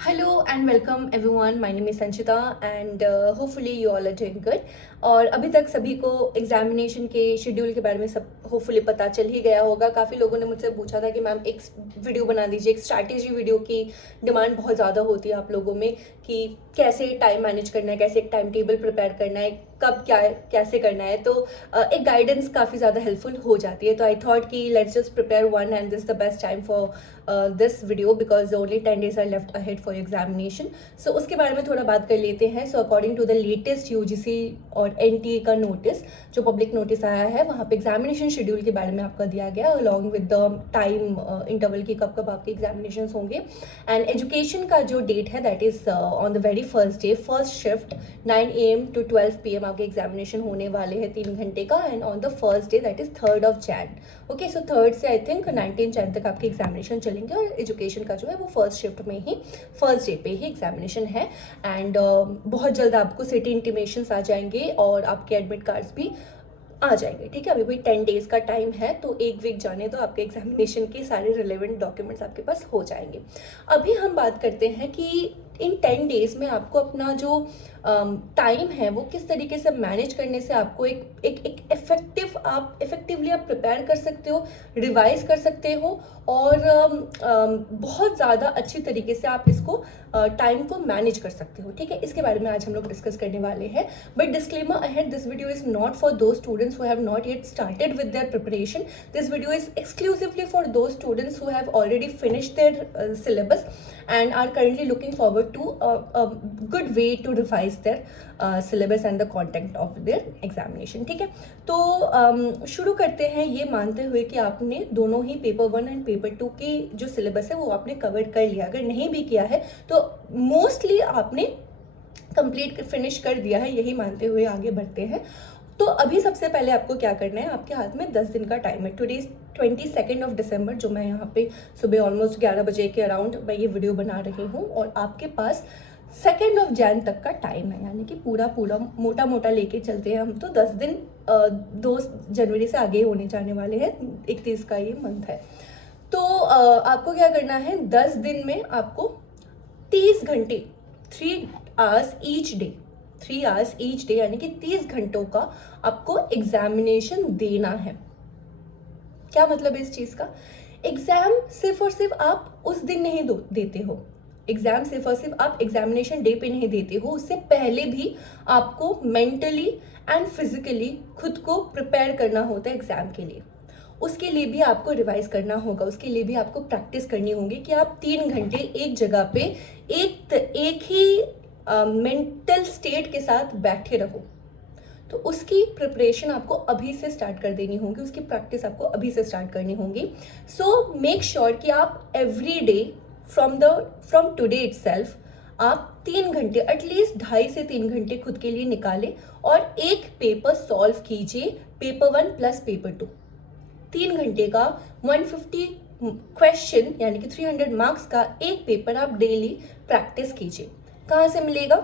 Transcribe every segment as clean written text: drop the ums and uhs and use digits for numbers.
Hello and welcome everyone. My name is Sanchita and hopefully you all are doing good. और अभी तक सभी को एग्जामिनेशन के शेड्यूल के बारे में सब होपफुली पता चल ही गया होगा। काफ़ी लोगों ने मुझसे पूछा था कि मैम एक वीडियो बना दीजिए, एक स्ट्रैटेजी वीडियो की डिमांड बहुत ज़्यादा होती है आप लोगों में कि कैसे टाइम मैनेज करना है, कैसे एक टाइम टेबल प्रिपेयर करना है, कब क्या कैसे करना है। तो एक गाइडेंस काफ़ी ज़्यादा हेल्पफुल हो जाती है। तो आई थॉट कि let's just prepare one and this the best time for this video because only 10 days are left ahead for examination. So उसके बारे में थोड़ा बात कर लेते हैं। So according to the latest UGC और एनटीए का नोटिस, जो पब्लिक नोटिस आया है, वहाँ पे एग्जामिनेशन शेड्यूल के बारे में आपका दिया गया along with the time interval की कब कब आपके एग्जामिनेशन होंगे। एंड एजुकेशन का जो डेट है that is on the very first day, first shift 9 AM to 12 PM आपके एग्जामिनेशन होने वाले हैं 3 घंटे का। And on the first day that is 3rd of Jan। Okay, so 3rd से आई थिंक 19 Jan तक आपके एग्जामिनेशन चलेंगे और एजुकेशन का जो है वो फर्स्ट शिफ्ट में ही फर्स्ट डे पे ही एग्जामिनेशन है। एंड बहुत जल्द आपको सिटी इंटीमेशंस आ जाएंगे और आपके एडमिट कार्ड्स भी आ जाएंगे। ठीक है, अभी कोई 10 days का टाइम है, तो एक वीक जाने तो आपके एग्जामिनेशन के सारे रिलेवेंट डॉक्यूमेंट्स आपके पास हो जाएंगे। अभी हम बात करते हैं कि इन 10 days में आपको अपना जो टाइम है वो किस तरीके से मैनेज करने से आपको एक इफेक्टिवली आप प्रिपेयर कर सकते हो, रिवाइज कर सकते हो और बहुत ज़्यादा अच्छी तरीके से आप इसको टाइम को मैनेज कर सकते हो। ठीक है, इसके बारे में आज हम लोग डिस्कस करने वाले हैं। But disclaimer ahead, this video is not for those students who have not yet started with their preparation. This video is exclusively for those students who have already finished their syllabus and are currently looking forward to a good way to revise their syllabus and the content of their examination। ठीक है, तो शुरू करते हैं ये मानते हुए कि आपने दोनों ही पेपर 1 एंड पेपर 2 की जो सिलेबस है वो आपने कवर कर लिया। अगर नहीं भी किया है तो मोस्टली आपने कंप्लीट फिनिश कर दिया है, यही मानते हुए आगे बढ़ते हैं। तो अभी सबसे पहले आपको क्या करना है, आपके हाथ में 10 दिन का टाइम है। टुडे 22 of December, जो मैं यहाँ पे सुबह ऑलमोस्ट 11 बजे के अराउंड मैं ये वीडियो बना रही हूँ और आपके पास 2nd of Jan तक का टाइम है, यानी कि पूरा मोटा मोटा लेके चलते हैं हम तो 10 दिन 2 जनवरी से आगे होने जाने वाले हैं, 31 का ये मंथ है। तो आपको क्या करना है, 10 दिन में आपको 30 घंटे 3 hours each day 3 hours each day यानी कि 30 घंटों का आपको एग्जामिनेशन देना है। क्या मतलब है इस चीज का? एग्जाम सिर्फ और सिर्फ आप उस दिन नहीं देते हो, एग्जाम सिर्फ और सिर्फ आप एग्जामिनेशन डे पे नहीं देते हो, उससे पहले भी आपको मेंटली एंड फिजिकली खुद को प्रिपेयर करना होता है एग्जाम के लिए। उसके लिए भी आपको रिवाइज करना होगा, उसके लिए भी आपको प्रैक्टिस करनी होगी कि आप 3 घंटे एक जगह पे एक ही मेंटल स्टेट के साथ बैठे रहो। तो उसकी प्रिपरेशन आपको अभी से स्टार्ट कर देनी होगी, उसकी प्रैक्टिस आपको अभी से स्टार्ट करनी होगी। सो मेक श्योर कि आप every day from today itself आप 3 घंटे, एटलीस्ट 2.5 से 3 घंटे खुद के लिए निकालें और एक पेपर सॉल्व कीजिए, पेपर 1 प्लस पेपर 2। 3 घंटे का 150 क्वेश्चन यानी कि 300 मार्क्स का एक पेपर आप डेली प्रैक्टिस कीजिए। कहाँ से मिलेगा?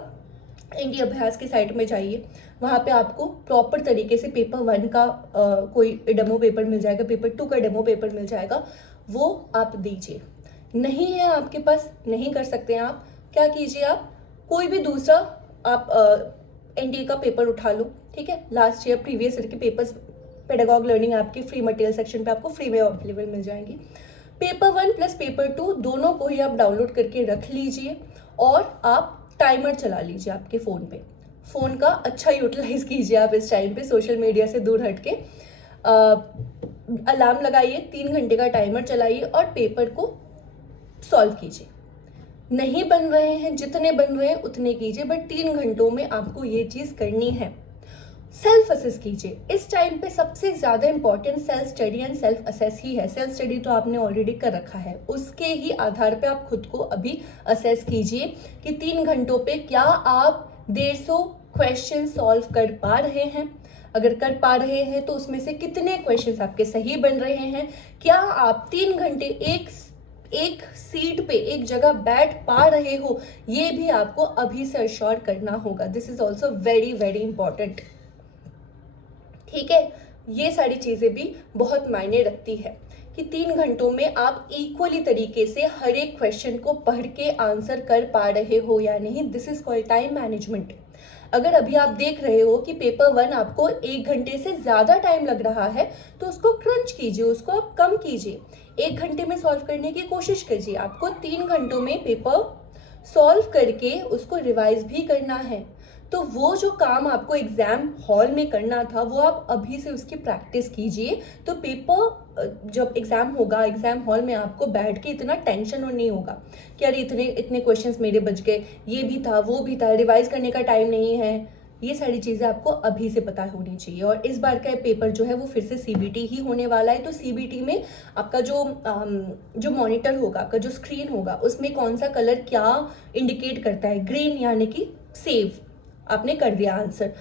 इंडिया अभ्यास की साइट में जाइए, वहाँ पे आपको प्रॉपर तरीके से पेपर 1 का कोई डेमो पेपर मिल जाएगा, पेपर 2 का डेमो पेपर मिल जाएगा, वो आप दीजिए। नहीं है आपके पास, नहीं कर सकते हैं आप, क्या कीजिए, आप कोई भी दूसरा आप एनडीए का पेपर उठा लो। ठीक है, लास्ट ईयर प्रीवियस ईयर के पेपर्स पेडागॉग लर्निंग ऐप के फ्री मटेरियल सेक्शन पे आपको फ्री में अवेलेबल मिल जाएंगी। पेपर 1 प्लस पेपर 2 दोनों को ही आप डाउनलोड करके रख लीजिए और आप टाइमर चला लीजिए आपके फ़ोन पे। फ़ोन का अच्छा यूटिलाइज कीजिए आप इस टाइम पे, सोशल मीडिया से दूर हट के। अलार्म लगाइए, 3 घंटे का टाइमर चलाइए और पेपर को सॉल्व कीजिए। नहीं बन रहे हैं, जितने बन रहे हैं उतने कीजिए, बट 3 घंटों में आपको ये चीज़ करनी है। सेल्फ असेस कीजिए। इस टाइम पे सबसे ज़्यादा important self study and self assess ही है। सेल्फ स्टडी तो आपने ऑलरेडी कर रखा है, उसके ही आधार पे आप खुद को अभी असेस कीजिए कि 3 घंटों पे क्या आप 150 क्वेश्चन सॉल्व कर पा रहे हैं। अगर कर पा रहे हैं तो उसमें से कितने क्वेश्चंस आपके सही बन रहे हैं। क्या आप 3 घंटे एक सीट पे एक जगह बैठ पा रहे हो, ये भी आपको अभी से अश्योर करना होगा। This is also very very important. ठीक है, ये सारी चीज़ें भी बहुत मायने रखती है। कि 3 घंटों में आप इक्वली तरीके से हर एक क्वेश्चन को पढ़ के आंसर कर पा रहे हो या नहीं। This is called time management. अगर अभी आप देख रहे हो कि पेपर 1 आपको 1 घंटे से ज़्यादा टाइम लग रहा है, तो उसको क्रंच कीजिए, उसको आप कम कीजिए, 1 घंटे में सॉल्व करने की कोशिश कीजिए। आपको 3 घंटों में पेपर सॉल्व करके उसको रिवाइज भी करना है। तो वो जो काम आपको एग्जाम हॉल में करना था, वो आप अभी से उसकी प्रैक्टिस कीजिए। तो पेपर जब एग्जाम होगा, एग्जाम हॉल में आपको बैठ के इतना टेंशन और नहीं होगा कि अरे इतने इतने क्वेश्चंस मेरे बच गए, ये भी था वो भी था, रिवाइज करने का टाइम नहीं है। ये सारी चीज़ें आपको अभी से पता होनी चाहिए। और इस बार का पेपर जो है वो फिर से सीबीटी ही होने वाला है। तो सीबीटी में आपका जो मॉनिटर होगा, आपका जो स्क्रीन होगा, उसमें कौन सा कलर क्या इंडिकेट करता है, ग्रीन यानी कि सेव, आपने कर दिया आंसर।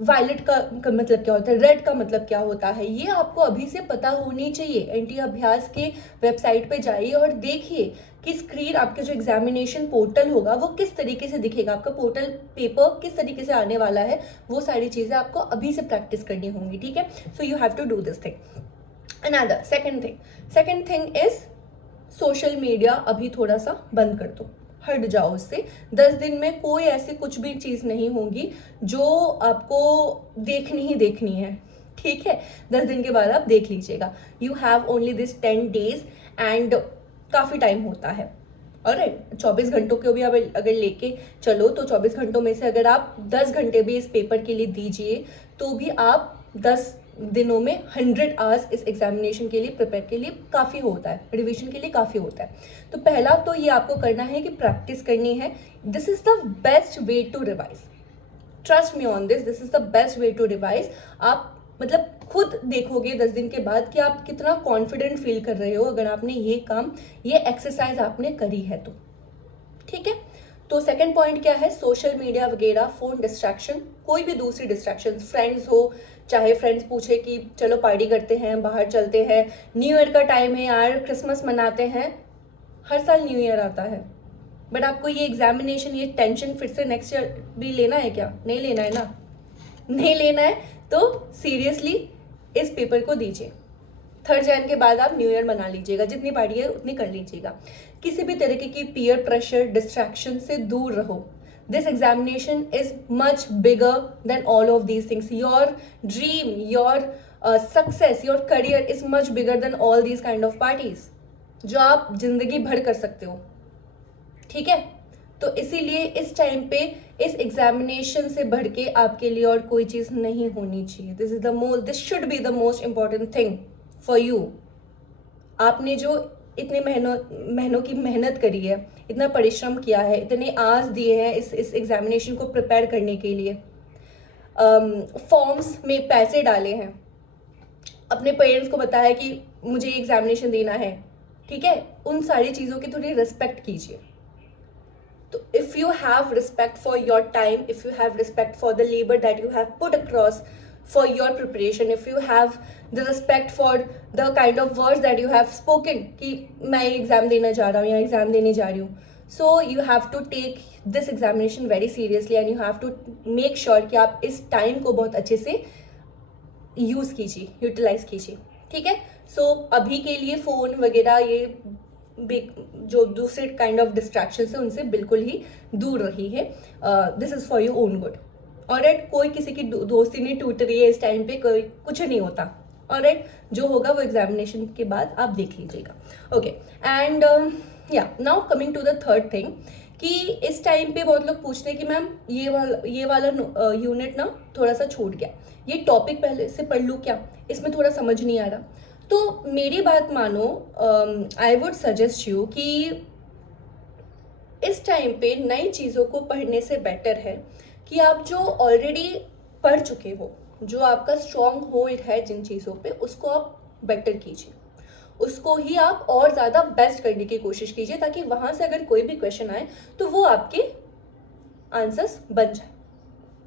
वायलेट का मतलब क्या होता है, रेड का मतलब क्या होता है, ये आपको अभी से पता होनी चाहिए। एनटी अभ्यास के वेबसाइट पे जाइए और देखिए कि स्क्रीन, आपके जो एग्जामिनेशन पोर्टल होगा वो किस तरीके से दिखेगा, आपका पोर्टल पेपर किस तरीके से आने वाला है, वो सारी चीज़ें आपको अभी से प्रैक्टिस करनी होंगी, ठीक है। So you have to do this thing. Another second thing is social media अभी थोड़ा सा बंद कर दो, हट जाओ उससे। 10 दिन में कोई ऐसी कुछ भी चीज़ नहीं होगी जो आपको देखनी ही देखनी है, ठीक है। 10 दिन के बाद आप देख लीजिएगा। You have only this 10 days and काफ़ी टाइम होता है। और 24 घंटों को भी अगर लेके चलो, तो 24 घंटों में से अगर आप 10 घंटे भी इस पेपर के लिए दीजिए, तो भी आप 10 दिनों में 100 आवर्स इस एग्जामिनेशन के लिए प्रिपेयर के लिए काफ़ी होता है, रिवीजन के लिए काफ़ी होता है। तो पहला तो ये आपको करना है कि प्रैक्टिस करनी है। This is the best way to revise, trust me on this is the best way to revise. आप मतलब खुद देखोगे 10 दिन के बाद कि आप कितना कॉन्फिडेंट फील कर रहे हो, अगर आपने ये काम, ये एक्सरसाइज आपने करी है तो, ठीक है। तो सेकंड पॉइंट क्या है, सोशल मीडिया वगैरह, फोन डिस्ट्रैक्शन, कोई भी दूसरी डिस्ट्रैक्शन, फ्रेंड्स हो, चाहे फ्रेंड्स पूछे कि चलो पार्टी करते हैं, बाहर चलते हैं, न्यू ईयर का टाइम है यार, क्रिसमस मनाते हैं, हर साल न्यू ईयर आता है, बट आपको ये एग्जामिनेशन, ये टेंशन फिर से नेक्स्ट ईयर भी लेना है क्या? नहीं लेना है ना, नहीं लेना है तो सीरियसली इस पेपर को दीजिए। 3 जैन के बाद आप न्यू ईयर मना लीजिएगा, जितनी पार्टी है उतनी कर लीजिएगा। किसी भी तरीके की पीयर प्रेशर, डिस्ट्रैक्शन से दूर रहो। This examination is much bigger than all of these things. Your dream, your success, your career is much bigger than all these kind of parties, जो आप जिंदगी भर कर सकते हो, ठीक है। तो इसीलिए इस टाइम पे इस एग्जामिनेशन से बढ़ के आपके लिए और कोई चीज़ नहीं होनी चाहिए। This should be the most important thing for you. आपने जो इतने महीनों की मेहनत करी है, इतना परिश्रम किया है, इतने आस दिए हैं इस एग्जामिनेशन को प्रिपेयर करने के लिए, फॉर्म्स में पैसे डाले हैं, अपने पेरेंट्स को बताया कि मुझे एग्जामिनेशन देना है, ठीक है, उन सारी चीज़ों की थोड़ी रिस्पेक्ट कीजिए। तो if you have respect for your time, if you have respect for the labor that you have put across for your preparation, if you have the respect for the kind of words that you have spoken कि मैं exam देना जा रहा हूँ या exam देने जा रही हूँ, so you have to take this examination very seriously and you have to make sure कि आप इस टाइम को बहुत अच्छे से यूज़ कीजिए, यूटिलाइज कीजिए, ठीक है। सो अभी के लिए फ़ोन वगैरह, ये जो दूसरे काइंड ऑफ डिस्ट्रैक्शन है, उनसे बिल्कुल ही दूर रही है। This is for your own good. Alright, कोई किसी की दोस्ती नहीं टूट रही है इस टाइम पे, कोई कुछ नहीं होता। ऑलराइट, जो होगा वो एग्जामिनेशन के बाद आप देख लीजिएगा। Okay, and yeah now coming to the third thing, कि इस टाइम पे बहुत लोग पूछते हैं कि मैम ये वाला यूनिट ना थोड़ा सा छूट गया, ये टॉपिक पहले से पढ़ लूँ क्या, इसमें थोड़ा समझ नहीं आ रहा। तो मेरी बात मानो, आई वुड सजेस्ट यू कि इस टाइम पे नई चीज़ों को पढ़ने से बेटर है कि आप जो ऑलरेडी पढ़ चुके हो, जो आपका स्ट्रॉन्ग होल्ड है जिन चीज़ों पे, उसको आप बेटर कीजिए, उसको ही आप और ज़्यादा बेस्ट करने की कोशिश कीजिए, ताकि वहाँ से अगर कोई भी क्वेश्चन आए तो वो आपके आंसर्स बन जाए,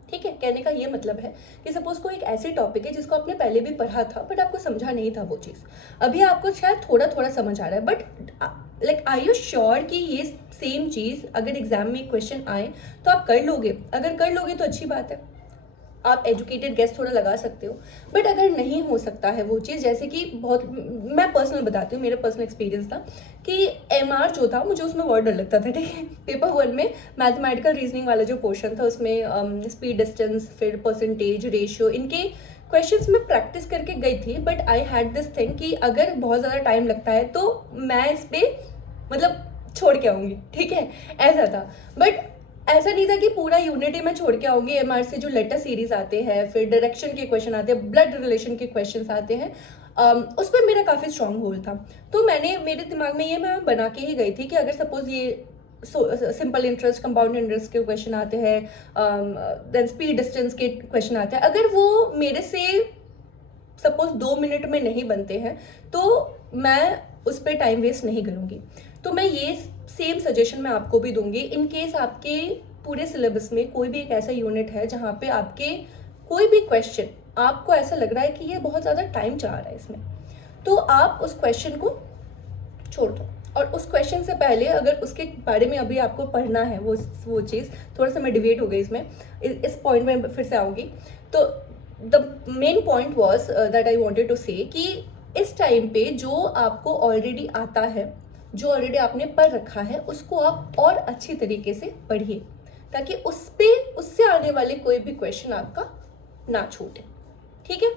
ठीक है। कहने का ये मतलब है कि सपोज कोई एक ऐसी टॉपिक है जिसको आपने पहले भी पढ़ा था बट आपको समझा नहीं था वो चीज़, अभी आपको शायद थोड़ा थोड़ा समझ आ रहा है, but like are you sure कि ये सेम चीज़ अगर एग्जाम में क्वेश्चन आए तो आप कर लोगे? अगर कर लोगे तो अच्छी बात है, आप एजुकेटेड गेस थोड़ा लगा सकते हो, बट अगर नहीं हो सकता है वो चीज़, जैसे कि बहुत, मैं पर्सनल बताती हूँ, मेरा पर्सनल एक्सपीरियंस था कि एमआर जो था मुझे उसमें बहुत डर लगता था, ठीक है। पेपर 1 में मैथमेटिकल रीजनिंग वाला जो पोर्शन था उसमें स्पीड, डिस्टेंस, फिर परसेंटेज, रेशियो, इनके क्वेश्चंस में प्रैक्टिस करके गई थी, but I had this thing कि अगर बहुत ज़्यादा टाइम लगता है तो मैं इस पर मतलब छोड़ के आऊँगी, ठीक है, ऐसा था। बट ऐसा नहीं था कि पूरा यूनिट ही मैं छोड़ के आऊँगी। एमआर से जो लेटर सीरीज आते हैं, फिर डायरेक्शन के क्वेश्चन आते हैं, ब्लड रिलेशन के क्वेश्चंस आते हैं, उस पर मेरा काफ़ी स्ट्रॉन्ग होल्ड था। तो मैंने, मेरे दिमाग में ये मैं बना के ही गई थी कि अगर सपोज ये सिंपल इंटरेस्ट, कंपाउंड इंटरेस्ट के क्वेश्चन आते हैं, देन स्पीड डिस्टेंस के क्वेश्चन आते हैं, अगर वो मेरे से सपोज 2 मिनट में नहीं बनते हैं तो मैं उस पर टाइम वेस्ट नहीं करूँगी। तो मैं ये सेम सजेशन मैं आपको भी दूंगी, इन केस आपके पूरे सिलेबस में कोई भी एक ऐसा यूनिट है जहाँ पे आपके कोई भी क्वेश्चन आपको ऐसा लग रहा है कि ये बहुत ज़्यादा टाइम चाह रहा है इसमें, तो आप उस क्वेश्चन को छोड़ दो। और उस क्वेश्चन से पहले अगर उसके बारे में अभी आपको पढ़ना है, वो चीज़, थोड़ा सा मैं डिवेट हो गई इसमें, इस पॉइंट में फिर से आऊँगी। तो the main point was that I wanted to say कि इस टाइम पे जो आपको ऑलरेडी आता है, जो ऑलरेडी आपने पढ़ रखा है, उसको आप और अच्छी तरीके से पढ़िए, ताकि उससे आने वाले कोई भी क्वेश्चन आपका ना छूटे, ठीक है।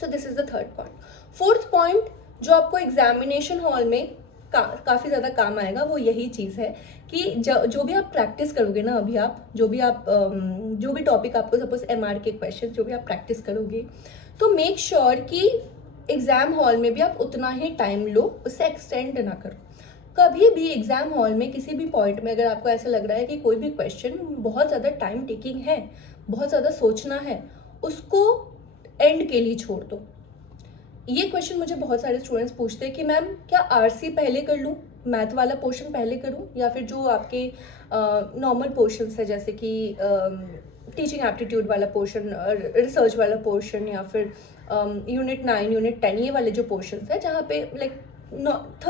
So this is the third point. Fourth point जो आपको एग्जामिनेशन हॉल में काफ़ी ज़्यादा काम आएगा, वो यही चीज़ है कि जो भी आप प्रैक्टिस करोगे ना, अभी आप जो भी टॉपिक आपको सपोज एमआर के क्वेश्चन जो भी आप प्रैक्टिस करोगे, तो मेक श्योर कि एग्ज़ाम हॉल में भी आप उतना ही टाइम लो, उससे एक्सटेंड ना करो। कभी भी एग्ज़ाम हॉल में किसी भी पॉइंट में अगर आपको ऐसा लग रहा है कि कोई भी क्वेश्चन बहुत ज़्यादा टाइम टेकिंग है, बहुत ज़्यादा सोचना है, उसको एंड के लिए छोड़ दो। ये क्वेश्चन मुझे बहुत सारे स्टूडेंट्स पूछते हैं कि मैम क्या आरसी पहले कर लूँ, मैथ वाला पोर्शन पहले करूँ, या फिर जो आपके नॉर्मल पोर्शंस है जैसे कि टीचिंग एप्टीट्यूड वाला पोर्शन, रिसर्च वाला पोर्शन, या फिर यूनिट 9, यूनिट 10, ये वाले जो पोर्शंस है जहाँ पे लाइक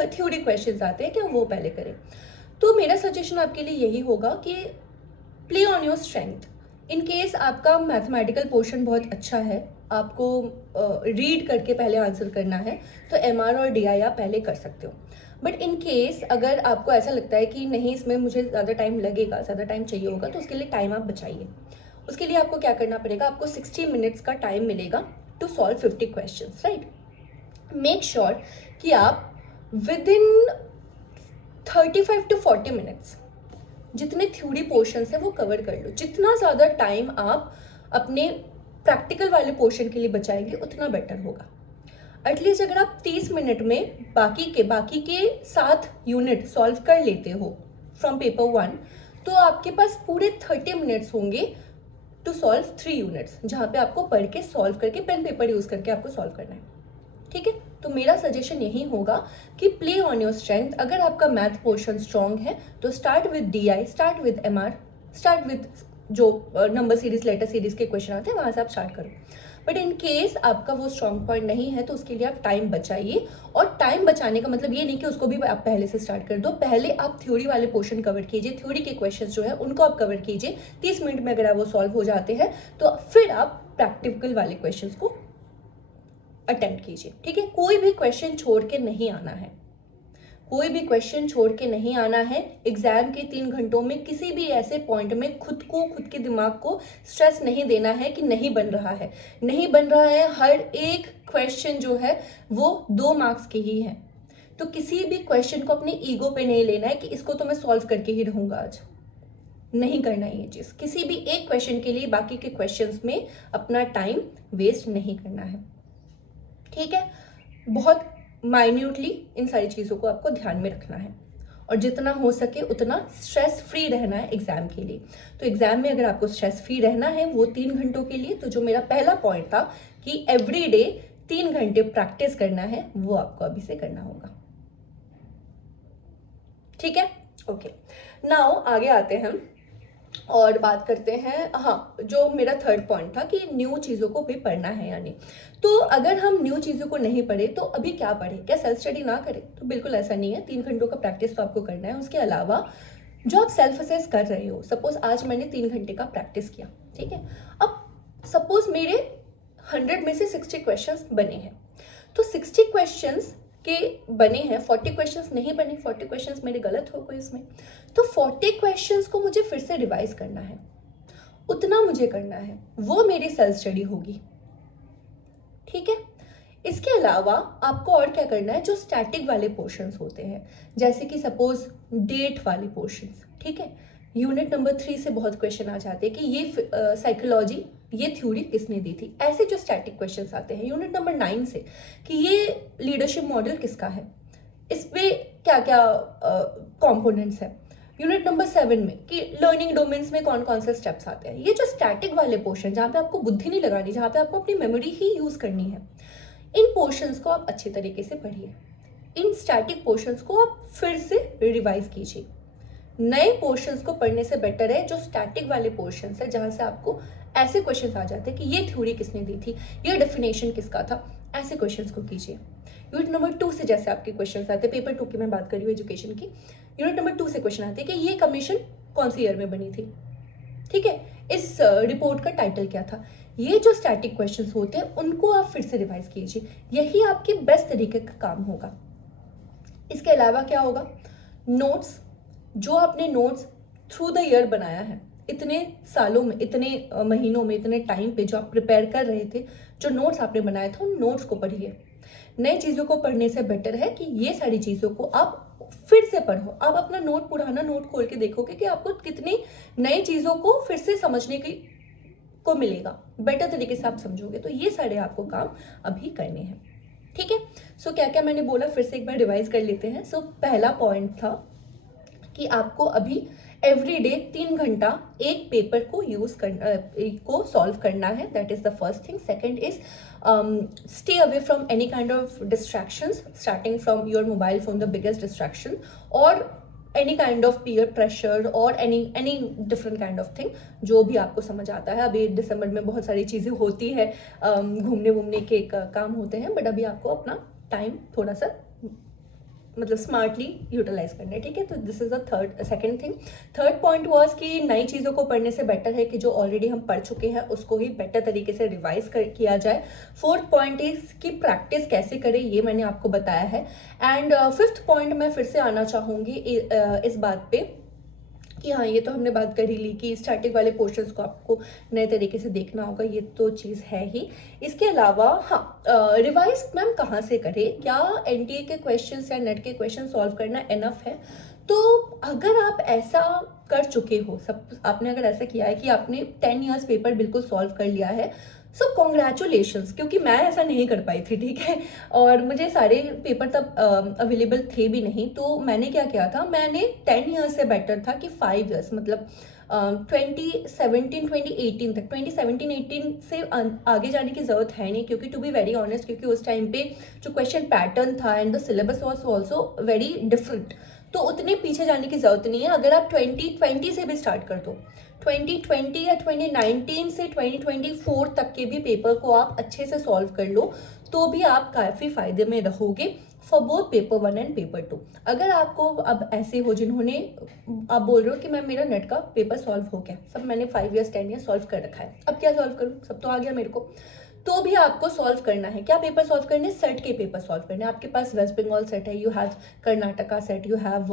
थ्योरी क्वेश्चंस आते हैं, क्या वो पहले करें। तो मेरा सजेशन आपके लिए यही होगा कि play on your strength. In case आपका मैथमेटिकल पोर्शन बहुत अच्छा है, आपको रीड करके पहले आंसर करना है, तो एमआर और डीआई आप पहले कर सकते हो। बट इन केस अगर आपको ऐसा लगता है कि नहीं, इसमें मुझे ज़्यादा टाइम लगेगा, ज़्यादा टाइम चाहिए होगा, तो उसके लिए टाइम आप बचाइए। उसके लिए आपको क्या करना पड़ेगा, आपको 60 मिनट्स का टाइम मिलेगा to solve 50 question, right. Make sure कि आप विद इन 35 to 40 मिनट्स जितने थ्योरी पोर्शंस है वो कवर कर लो। जितना ज़्यादा टाइम आप अपने प्रैक्टिकल वाले पोर्शन के लिए बचाएंगे उतना बेटर होगा। एटलीस्ट अगर आप 30 मिनट में बाकी के 7 यूनिट सॉल्व कर लेते हो फ्रॉम पेपर 1, तो आपके पास पूरे 30 मिनट्स होंगे टू सॉल्व 3 यूनिट्स, जहाँ पे आपको पढ़ के सॉल्व करके पेन पेपर यूज़ करके आपको सॉल्व करना है, ठीक है। तो मेरा सजेशन यही होगा कि प्ले ऑन योर स्ट्रेंथ। अगर आपका मैथ पोर्शन स्ट्रॉन्ग है तो start with DI, start with MR, start with जो नंबर सीरीज, लेटर सीरीज के क्वेश्चन आते हैं वहाँ से आप स्टार्ट करो। बट इन केस आपका वो स्ट्रॉन्ग पॉइंट नहीं है तो उसके लिए आप टाइम बचाइए। और टाइम बचाने का मतलब ये नहीं कि उसको भी आप पहले से स्टार्ट कर दो, पहले आप थ्योरी वाले पोर्शन कवर कीजिए, थ्योरी के क्वेश्चन जो है उनको आप कवर कीजिए। 30 मिनट में अगर वो सॉल्व हो जाते हैं तो फिर आप प्रैक्टिकल वाले क्वेश्चन को अटेम्प्ट कीजिए, ठीक है। कोई भी क्वेश्चन छोड़ के नहीं आना है, कोई भी क्वेश्चन छोड़ के नहीं आना है। एग्जाम के 3 घंटों में किसी भी ऐसे पॉइंट में खुद के दिमाग को स्ट्रेस नहीं देना है कि नहीं बन रहा है, नहीं बन रहा है। हर एक क्वेश्चन जो है वो 2 मार्क्स के ही है, तो किसी भी क्वेश्चन को अपने ईगो पे नहीं लेना है कि इसको तो मैं सॉल्व करके ही रहूंगा आज, नहीं करना है ये चीज। किसी भी एक क्वेश्चन के लिए बाकी के क्वेश्चंस में अपना टाइम वेस्ट नहीं करना है, ठीक है। बहुत माइन्यूटली इन सारी चीज़ों को आपको ध्यान में रखना है और जितना हो सके उतना स्ट्रेस फ्री रहना है एग्जाम के लिए। तो एग्जाम में अगर आपको स्ट्रेस फ्री रहना है वो 3 घंटों के लिए, तो जो मेरा पहला पॉइंट था कि एवरी डे 3 घंटे प्रैक्टिस करना है, वो आपको अभी से करना होगा, ठीक है। ओके, नाउ आगे आते हैं और बात करते हैं, हाँ, जो मेरा थर्ड पॉइंट था कि न्यू चीज़ों को भी पढ़ना है यानी। तो अगर हम न्यू चीज़ों को नहीं पढ़े तो अभी क्या पढ़े, क्या सेल्फ स्टडी ना करें? तो बिल्कुल ऐसा नहीं है। 3 घंटों का प्रैक्टिस तो आपको करना है। उसके अलावा जो आप सेल्फ असेस कर रहे हो, सपोज आज मैंने 3 घंटे का प्रैक्टिस किया, ठीक है। अब सपोज मेरे 100 में से 60 क्वेश्चंस बने हैं, तो 60 क्वेश्चंस के बने हैं, 40 क्वेश्चंस नहीं बने, 40 क्वेश्चंस मेरे गलत हो गए इसमें, तो 40 क्वेश्चंस को मुझे फिर से रिवाइज करना है, उतना मुझे करना है, वो मेरी सेल्फ स्टडी होगी। ठीक है। इसके अलावा आपको और क्या करना है, जो स्टैटिक वाले पोर्शंस होते हैं, जैसे कि सपोज डेट वाले पोर्शंस, ठीक है, यूनिट नंबर 3 से बहुत क्वेश्चन आ जाते हैं कि ये साइकोलॉजी, ये थ्योरी किसने दी थी। ऐसे जो स्टैटिक क्वेश्चंस आते हैं यूनिट नंबर 9 से कि ये लीडरशिप मॉडल किसका है, इसमें क्या क्या कंपोनेंट्स है। यूनिट नंबर 7 में कि लर्निंग डोमेन्स में कौन कौन से स्टेप्स आते हैं। ये जो स्टैटिक वाले पोर्शन, जहाँ पे आपको बुद्धि नहीं लगानी, जहाँ पे आपको अपनी मेमोरी ही यूज करनी है, इन पोर्शंस को आप अच्छे तरीके से पढ़िए। इन स्टैटिक पोर्शंस को आप फिर से रिवाइज कीजिए। नए पोर्शंस को पढ़ने से बेटर है जो स्टैटिक वाले पोर्शंस है, जहां से आपको ऐसे क्वेश्चंस आ जाते हैं कि ये थ्योरी किसने दी थी, ये डेफिनेशन किसका था, ऐसे क्वेश्चंस को कीजिए। यूनिट नंबर 2 से जैसे आपके क्वेश्चंस आते हैं, पेपर 2 की मैं बात कर रही हूँ एजुकेशन की, यूनिट नंबर 2 से क्वेश्चन आते हैं कि ये कमीशन कौन सी ईयर में बनी थी, ठीक है, इस रिपोर्ट का टाइटल क्या था। ये जो स्टैटिक क्वेश्चंस होते हैं उनको आप फिर से रिवाइज कीजिए, यही आपके बेस्ट तरीके का काम होगा। इसके अलावा क्या होगा, नोट्स, जो आपने नोट्स थ्रू द ईयर बनाया है, इतने सालों में, इतने महीनों में, इतने टाइम पे जो आप प्रिपेयर कर रहे थे, जो नोट्स आपने बनाए थे, उन नोट्स को पढ़िए। नई चीज़ों को पढ़ने से बेटर है कि ये सारी चीज़ों को आप फिर से पढ़ो। आप अपना नोट, पुराना नोट खोल के देखोगे कि आपको कितनी नई चीज़ों को फिर से समझने की को मिलेगा, बेटर तरीके से आप समझोगे। तो ये सारे आपको काम अभी करने हैं, ठीक है। सो क्या क्या मैंने बोला फिर से एक बार रिवाइज कर लेते हैं। सो पहला पॉइंट था कि आपको अभी एवरी डे 3 घंटा एक पेपर को यूज करना, को सॉल्व करना है, that is the first thing. Second is stay away from any kind of distractions, starting from your mobile phone the biggest distraction, और any kind of peer pressure और any different kind of thing, जो भी आपको समझ आता है। अभी दिसंबर में बहुत सारी चीज़ें होती है, घूमने वूमने के काम होते हैं, बट अभी आपको अपना टाइम थोड़ा सा मतलब स्मार्टली यूटिलाइज करना है, ठीक है। तो this is the second thing. Third point was कि नई चीज़ों को पढ़ने से बेटर है कि जो ऑलरेडी हम पढ़ चुके हैं उसको ही बेटर तरीके से रिवाइज किया जाए। फोर्थ पॉइंट इज कि प्रैक्टिस कैसे करें, ये मैंने आपको बताया है। एंड फिफ्थ पॉइंट मैं फिर से आना चाहूँगी इस बात पे कि हाँ, ये तो हमने बात कर ही ली कि स्टैटिक वाले पोर्शंस को आपको नए तरीके से देखना होगा, ये तो चीज़ है ही। इसके अलावा हाँ, रिवाइज मैम कहाँ से करें, क्या एनटीए के क्वेश्चंस या नेट के क्वेश्चन सॉल्व करना इनफ है। तो अगर आप ऐसा कर चुके हो, सब आपने अगर ऐसा किया है कि आपने 10 ईयर्स पेपर बिल्कुल सॉल्व कर लिया है, सो कॉन्ग्रेचुलेशंस, क्योंकि मैं ऐसा नहीं कर पाई थी, ठीक है। और मुझे सारे पेपर तब अवेलेबल थे भी नहीं, तो मैंने क्या किया था, मैंने 10 ईयर्स से बेटर था कि 5 ईयर्स, मतलब 2017 2018 तक, 2017-18 से आगे जाने की ज़रूरत है नहीं, क्योंकि टू बी वेरी ऑनेस्ट, क्योंकि उस टाइम पे जो क्वेश्चन पैटर्न था and the syllabus was also very different, तो उतने पीछे जाने की ज़रूरत नहीं है। अगर आप 2020 से भी स्टार्ट कर दो, 2020 या 2019 से 2024 तक के भी पेपर को आप अच्छे से सॉल्व कर लो, तो भी आप काफ़ी फायदे में रहोगे for both paper 1 and paper 2। अगर आपको अब ऐसे हो जिन्होंने, आप बोल रहे हो कि मैम मेरा नेट का पेपर सॉल्व हो गया, सब मैंने 5 ईयर्स 10 ईयर्स सॉल्व कर रखा है, अब क्या सॉल्व करूँ, सब तो आ गया मेरे को, तो भी आपको सॉल्व करना है। क्या पेपर सॉल्व करने, सेट के पेपर सॉल्व करने। आपके पास वेस्ट बंगाल सेट है, you have Karnataka set, you have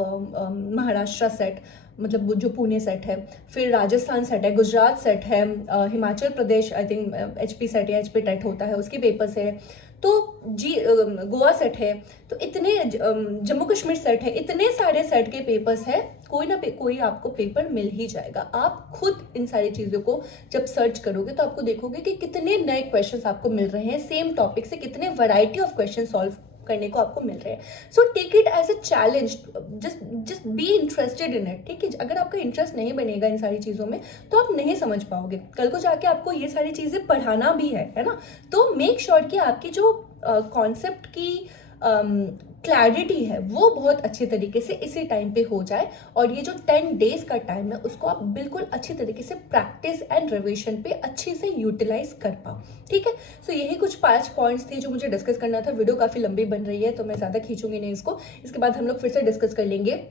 Maharashtra set, मतलब वो जो पुणे सेट है, फिर राजस्थान सेट है, गुजरात सेट है, Himachal Pradesh I think HP set या एचपी टेट होता है, उसके पेपर्स है, तो गोवा सेट है, तो इतने जम्मू कश्मीर सेट है, इतने सारे सेट के पेपर्स है, कोई ना कोई आपको पेपर मिल ही जाएगा। आप खुद इन सारी चीज़ों को जब सर्च करोगे तो आपको देखोगे कि कितने नए क्वेश्चंस आपको मिल रहे हैं, सेम टॉपिक से कितने वैरायटी ऑफ क्वेश्चन सॉल्व करने को आपको मिल रहे हैं। So take it as a challenge, just be interested in it, ठीक है। अगर आपका इंटरेस्ट नहीं बनेगा इन सारी चीज़ों में तो आप नहीं समझ पाओगे, कल को जाके आपको ये सारी चीज़ें पढ़ाना भी है ना। तो मेक श्योर कि आपकी जो कॉन्सेप्ट की क्लैरिटी है वो बहुत अच्छे तरीके से इसी टाइम पे हो जाए, और ये जो 10 डेज का टाइम है उसको आप बिल्कुल अच्छी तरीके से प्रैक्टिस एंड रिविजन पे अच्छे से यूटिलाइज कर पाओ, ठीक है। सो यही कुछ 5 पॉइंट्स थे जो मुझे डिस्कस करना था। वीडियो काफ़ी लंबी बन रही है तो मैं ज़्यादा खींचूंगी नहीं इसको, इसके बाद हम लोग फिर से डिस्कस कर लेंगे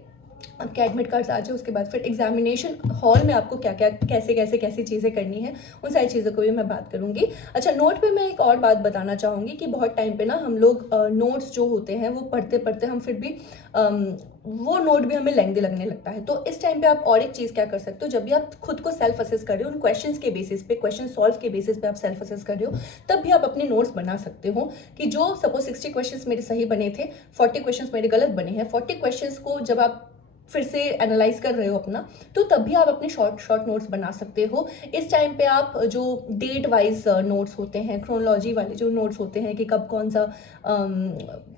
आपके एडमिट कार्ड्स आ जाए, उसके बाद फिर एग्जामिनेशन हॉल में आपको क्या क्या कैसी चीज़ें करनी है, उन सारी चीज़ों को भी मैं बात करूँगी। अच्छा, नोट पे मैं एक और बात बताना चाहूँगी कि बहुत टाइम पे ना हम लोग नोट्स जो होते हैं वो पढ़ते पढ़ते हम फिर भी वो नोट भी हमें लेंथी लगने लगता है। तो इस टाइम पे आप और एक चीज़ क्या कर सकते हो, जब भी आप खुद को सेल्फ असेस कर रहे हो, उन क्वेश्चंस के बेसिस पे, क्वेश्चन सॉल्व के बेसिस पे आप सेल्फ असेस कर रहे हो, तब भी आप अपने नोट्स बना सकते हो कि जो सपोज 60 क्वेश्चंस मेरे सही बने थे, 40 क्वेश्चंस मेरे गलत बने हैं। 40 क्वेश्चंस को जब आप फिर से एनालाइज कर रहे हो अपना, तो तब भी आप अपने शॉर्ट शॉर्ट नोट्स बना सकते हो। इस टाइम पे आप जो डेट वाइज नोट्स होते हैं, क्रोनोलॉजी वाले जो नोट्स होते हैं कि कब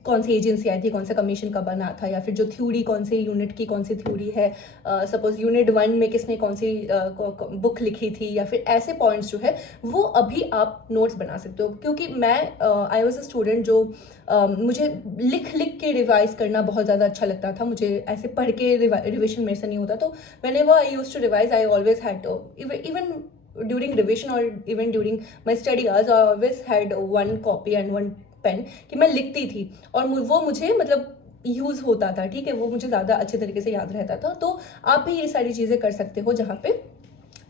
कौन सी एजेंसी आई थी, कौन सा कमीशन कब बना था, या फिर जो थ्योरी कौन से यूनिट की कौन सी थ्योरी है, सपोज यूनिट 1 में किसने कौन सी बुक लिखी थी, या फिर ऐसे पॉइंट्स जो है वो अभी आप नोट्स बना सकते हो। क्योंकि मैं आई वॉज अ स्टूडेंट जो मुझे लिख लिख के रिवाइज करना बहुत ज़्यादा अच्छा लगता था, मुझे ऐसे पढ़ के रिविजन मेरे से नहीं होता। तो whenever I used to revise, I always had to, even during revision or even during my study hours, I always had one copy and one pen कि मैं लिखती थी, और वो मुझे मतलब यूज़ होता था, ठीक है, वो मुझे ज़्यादा अच्छे तरीके से याद रहता था। तो आप भी ये सारी चीज़ें कर सकते हो, जहाँ पे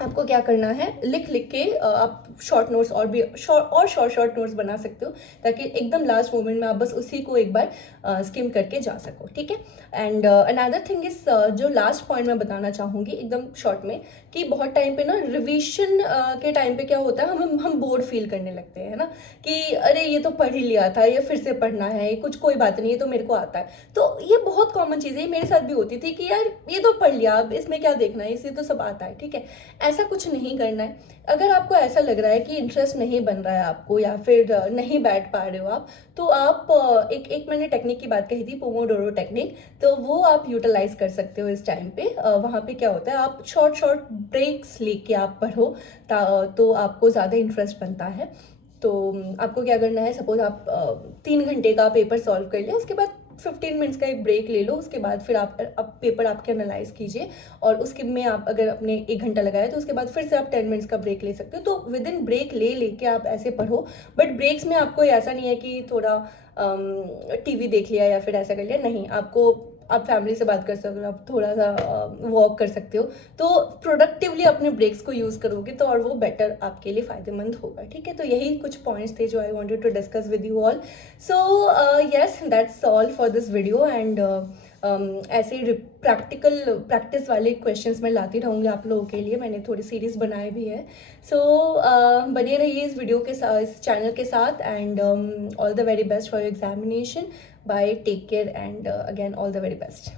आपको क्या करना है, लिख लिख के आप शॉर्ट नोट्स और भी शॉर्ट नोट्स बना सकते हो, ताकि एकदम लास्ट मोमेंट में आप बस उसी को एक बार स्किम करके जा सको, ठीक है। एंड अनदर थिंग इज, जो लास्ट पॉइंट मैं बताना चाहूँगी एकदम शॉर्ट में, कि बहुत टाइम पे ना रिवीजन के टाइम पे क्या होता है, हम बोर्ड फील करने लगते हैं ना, कि अरे ये तो पढ़ ही लिया था, ये फिर से पढ़ना है, ये कुछ कोई बात नहीं, ये तो मेरे को आता है। तो ये बहुत कॉमन चीज़ है, मेरे साथ भी होती थी कि यार ये तो पढ़ लिया, अब इसमें क्या देखना है, इसे तो सब आता है, ठीक है। ऐसा कुछ नहीं करना है। अगर आपको ऐसा लग रहा है कि इंटरेस्ट नहीं बन रहा है आपको, या फिर नहीं बैठ पा रहे हो आप, तो आप एक मैंने टेक्निक की बात कही थी, पोमोडोरो टेक्निक, तो वो आप यूटिलाइज कर सकते हो इस टाइम पे। वहाँ पे क्या होता है, आप शॉर्ट शॉर्ट ब्रेक्स लेके आप पढ़ो, तो आपको ज़्यादा इंटरेस्ट बनता है। तो आपको क्या करना है, सपोज आप 3 घंटे का पेपर सॉल्व कर लिया, उसके बाद 15 मिनट्स का एक ब्रेक ले लो, उसके बाद फिर आप पेपर आपके एनालाइज कीजिए, और उसके में आप अगर अपने 1 घंटा लगाए तो उसके बाद फिर से आप 10 मिनट्स का ब्रेक ले सकते हो। तो विद इन ब्रेक ले लेके आप ऐसे पढ़ो। बट ब्रेक्स में आपको ऐसा नहीं है कि थोड़ा टीवी देख लिया या फिर ऐसा कर लिया, नहीं, आपको आप फैमिली से बात कर सकते हो, आप थोड़ा सा वॉक कर सकते हो। तो प्रोडक्टिवली अपने ब्रेक्स को यूज़ करोगे तो और वो बेटर आपके लिए फ़ायदेमंद होगा, ठीक है। तो यही कुछ पॉइंट्स थे जो I wanted to discuss with you all. So yes, that's all for this video. And ऐसे प्रैक्टिस वाले क्वेश्चंस मैं लाती रहूँगी आप लोगों के लिए, मैंने थोड़ी सीरीज़ बनाए भी है। सो बने रहिए इस वीडियो के साथ, इस चैनल के साथ। And all the very best for your examination. Bye, take care, and again all the very best.